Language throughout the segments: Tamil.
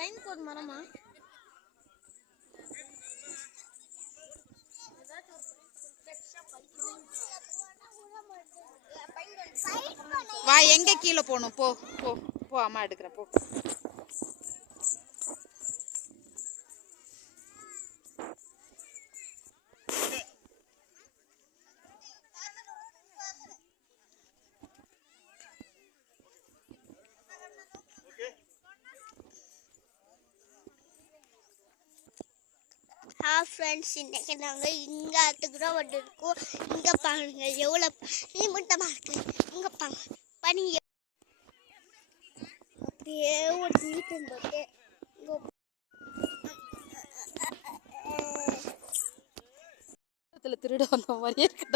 பைன் கோட் மரமா? வா, எங்க கீழே போகணும்? போ போ போ, அம்மா எடுக்கிறேன் போ. ஃப்ரெண்ட்ஸ், இன்னைக்கு நாங்கள் இங்கே அத்துக்குறோம் வந்துருக்கோம். இங்கே பாருங்க எவ்வளோ நீமட்டமாக இருக்கு. இங்கே பாருங்க பனி அப்படியே ஒரு நீட்டும் போட்டு திருட வந்த மாதிரியே இருக்கு.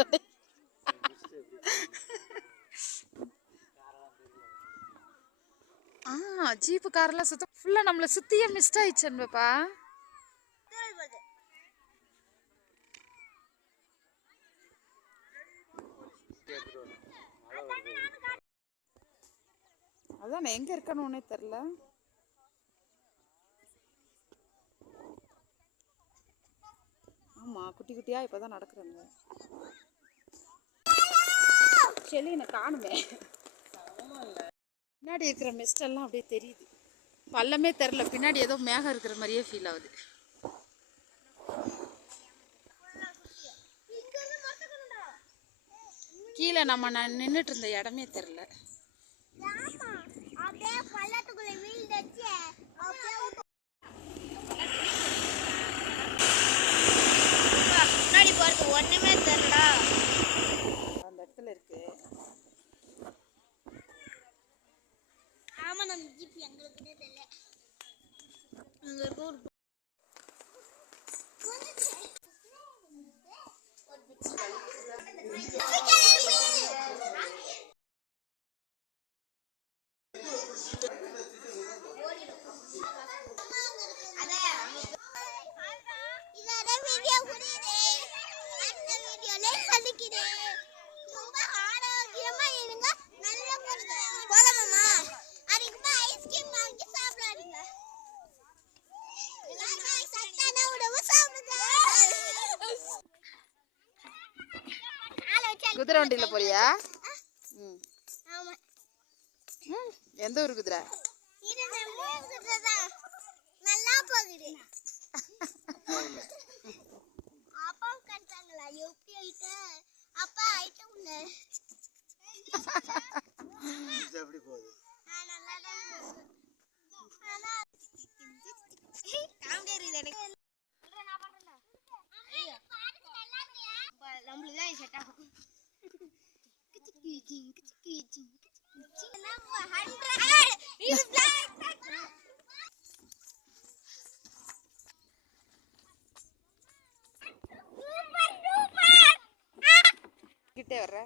ஜீப்பு காரெல்லாம் சுத்த ஃபுல்லா நம்மளை சுத்தியே மிஸ்ட் ஆயிடுச்சுப்பா. அதான் எங்க இருக்கணும்னே தெரியல. ஆமா, குட்டி குட்டியா இப்பதான் நடக்குறாங்க. சரி, நான் காணுமே. பின்னாடி இருக்கிற மிஸ்ட் எல்லாம் அப்படியே தெரியுது. பள்ளமே தெரியல, பின்னாடி ஏதோ மேகம் இருக்கிற மாதிரியே ஃபீல் ஆகுது. கீழே நம்ம நின்றுட்டு இருந்த இடமே தெரியல. முன்னாடி போறது ஒண்ணுமே தெரியல. அந்த இடத்துல இருக்கு. ஆமா, நம்ம ஜீப் எங்களுக்குன்னே தெரியல. அங்க இருக்க ஒரு குதிரை வண்டியில போறியா? எந்த ஊர் குதிரை? நல்லா போகுது. அப்பா கண்டாங்களா? எப்படி ஆயிட்ட? அப்பா ஆயிட்ட உள்ள எப்படி போகுது? நல்லா தான் போகுது. காமெடியா இருக்குது எனக்கு. நம்மளுக்கு தான் செட் ஆகும். கிட்டே வர்ற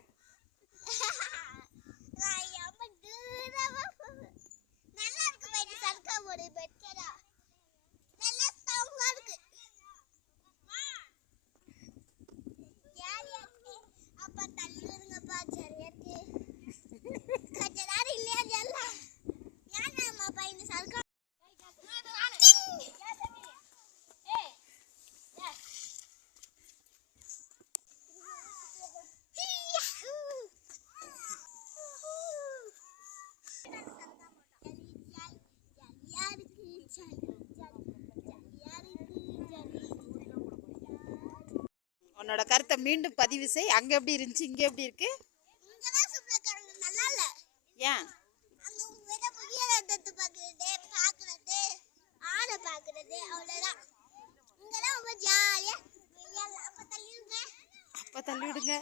நல்லா இருக்கு. சர்க்கா போடு பெட்டரா நல்லா ஸ்ட்ராங்கா இருக்கு. அப்பா தள்ளிடுங்கப்பா. சரியா இருக்கு. கச்சராரி இல்லையா எல்லாம் ஏன்னாமாப்பா இந்த சர்க்கா உன்னோட கருத்தை மீண்டும் பதிவு செய். அங்க எப்படி இருந்துச்சு, இங்க எப்படி இருக்கு? நல்லா இல்ல. ஏன்? அப்ப தள்ளி விடுங்க.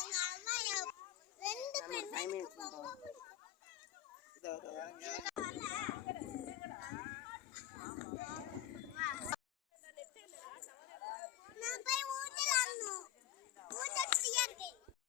எங்க அம்மா 2 பேருமே